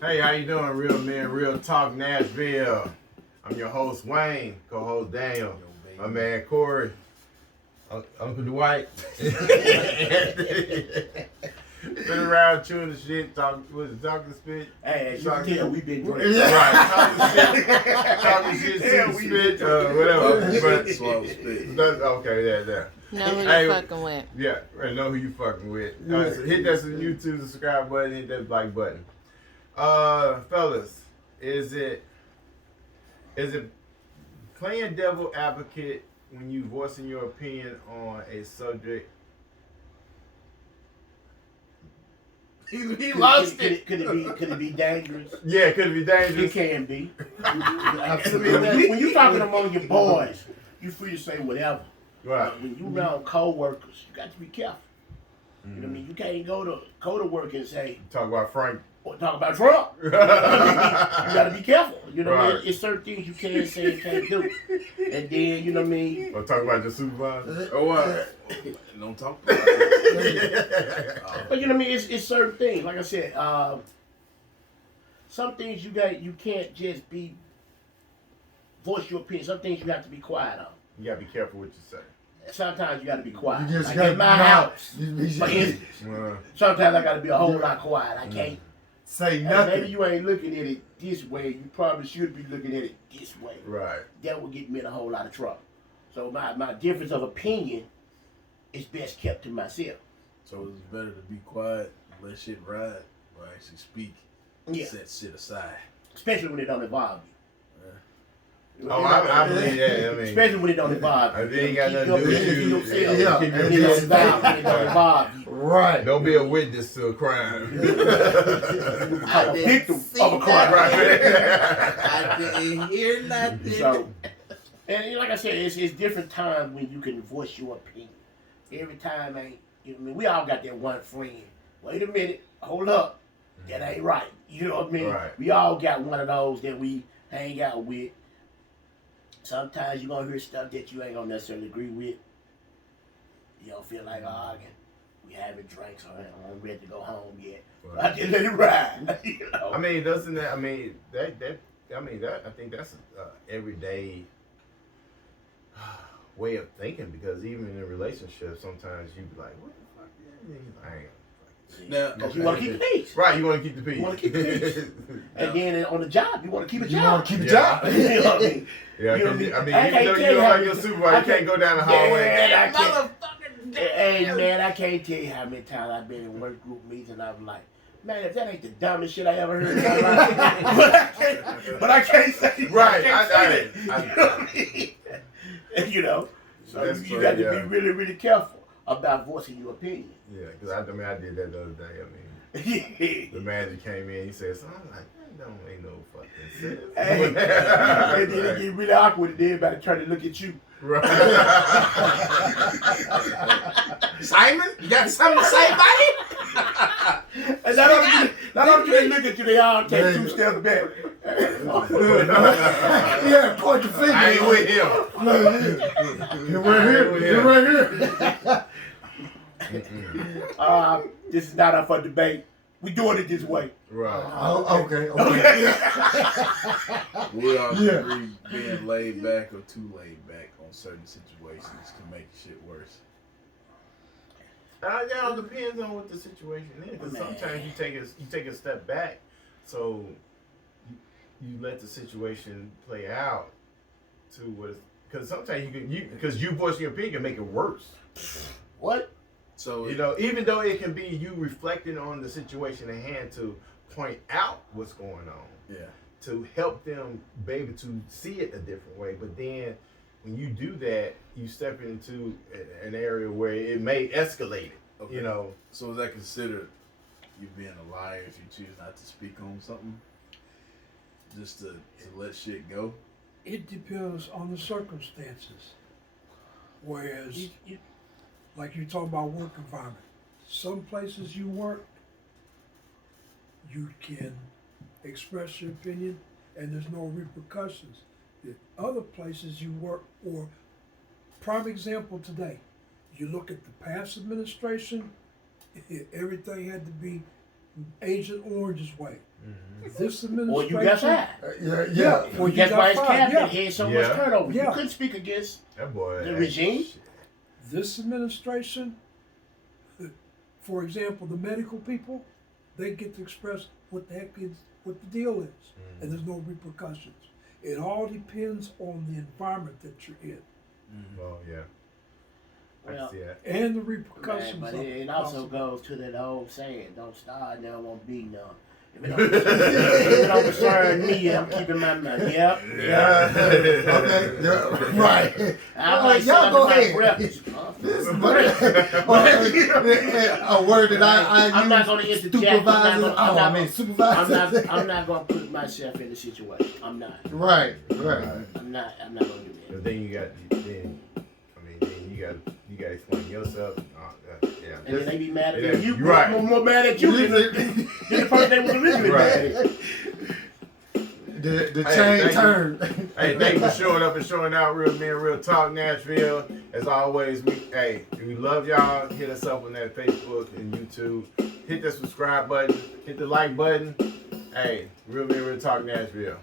Hey, how you doing, real men, real talk, Nashville? I'm your host Wayne, co-host Daniel, my man Corey, Uncle Dwight. Been around chewing the shit, talking spit. Hey, you can tell we been drinking. Right, talking shit, spit, whatever. But Spit. okay, yeah. Know who you fucking with. Yeah, I know who you fucking with. So hit that YouTube subscribe button, hit that like button. Fellas, is it playing devil advocate when you voicing your opinion on a subject? He lost it. Could it be dangerous? Yeah, could it be dangerous? It can be. When you talking among your boys, you free to say whatever. Right. But when you around co-workers, you got to be careful. You know what I mean? You can't go to work and say, Talk about Frank. or talk about Trump. You got to be careful. You know what I mean? It's certain things you can't say and can't do. And then, you know what I mean? Or talk about your supervisor. Oh, what? Don't talk about it. But you know what I mean? It's certain things. Like I said, some things you can't just voice your opinion. Some things you have to be quiet on. You gotta be careful what you say. Sometimes you got to be quiet. You just Like gotta in my house, you for instance, Uh, sometimes I got to be a whole lot quiet. I can't. say Hey, nothing. maybe you ain't looking at it this way. You probably should be looking at it this way. right. That will get me in a whole lot of trouble. So my difference of opinion is best kept to myself. So it's better to be quiet, let shit ride, or actually speak, Yeah. set shit aside. Especially when it don't involve you. Oh, I believe that. I mean, Especially when it don't involve you. if it ain't got Keep nothing to do your with business you, to yourself. Yeah. keep your When it don't business involve you, it don't involve you. Right. Don't be a witness to a crime. You become a victim of a crime. I didn't hear nothing. So, and like I said, it's different times when you can voice your opinion. Every time ain't, you know what I mean? We all got that one friend. Wait a minute, hold up. That ain't right. You know what I mean? Right. We all got one of those that we hang out with. Sometimes you're going to hear stuff that you ain't going to necessarily agree with. You don't feel like arguing. We having drinks or I'm ready to go home yet. Right. I just let it ride. You know? I mean, doesn't that? I mean, that. I think that's a everyday way of thinking because even in relationships, sometimes you be like, "What the fuck?" I ain't. Now, Because you want to keep the peace. Right, you want to keep the peace. You want to keep the peace. And then on the job, you want to keep a You job. want to keep a Yeah. job. You know what I mean? Yeah, You know because what I mean, I even can't though tell you you don't how like many- your supervisor, I you can't go down the Yeah, hallway. I can't. motherfucking Hey man, I can't tell you how many times I've been in work group meetings and I'm like, man, if that ain't the dumbest shit I ever heard in my life, but I can't say, Right, I can't say I- that. You know what I mean? You know, so That's you true, got to yeah. be really, really careful about voicing your opinion. Yeah, because I did that the other day. I mean, the manager came in, he said, "So I'm like, that don't make no fucking sense." Hey, and then it get really awkward and everybody try to look at you. Right. Simon, you got something to say, buddy? And not only do they look at you, they all take two steps back. Yeah, point the finger. I ain't with him. You're right here. You're right here. This is not up for debate. We doing it this way. Right. Oh, okay. Okay. We all Yeah. agree being laid back or too laid back on certain situations can make shit worse. It all depends on what the situation is. Because sometimes you take a step back, so you let the situation play out to what. Because sometimes because you voicing your opinion can make it worse. What? So You know, even though it can be you reflecting on the situation at hand to point out what's going on, yeah. to help them be able to see it a different way. But then when you do that, you step into an area where it may escalate it. Okay. You know, So is that considered you being a liar if you choose not to speak on something? Just to let shit go? It depends on the circumstances. Whereas, like you talk about work environment, some places you work, you can express your opinion and there's no repercussions. The other places you work, or prime example today, you look at the past administration, everything had to be Agent Orange's way. This Or administration. you got fired. Yeah. Or you That's got why his fired. cabinet Yeah. had so Yeah. much turnover. Yeah. You couldn't speak against That boy. the regime. This administration, for example, the medical people, they get to express what the heck is, what the deal is, and there's no repercussions. It all depends on the environment that you're in Well, yeah. I Well, can see that. and the Man, repercussions. but of it it also possible. goes to that old saying, don't start, there won't be none. If it don't concern me, I'm keeping my money. Yep. Yeah. Okay. Yeah. Right. I'm Well, like y'all go my ahead. breath. This is a word that I I'm use. not going to interject. Supervisors. I'm not going to put myself in the situation. I'm not. Right. Right. I'm not going to do that. But then you got to explain yourself. Yeah. And then they be mad at Yeah, you. you're right. More mad at you than the person they was originally mad at. The Hey, chain thank you. turned. Hey, thanks for showing up and showing out, Real Men, Real Talk Nashville. As always, we love y'all. Hit us up on that Facebook and YouTube. Hit the subscribe button. Hit the like button. Hey, Real Men, Real Talk Nashville.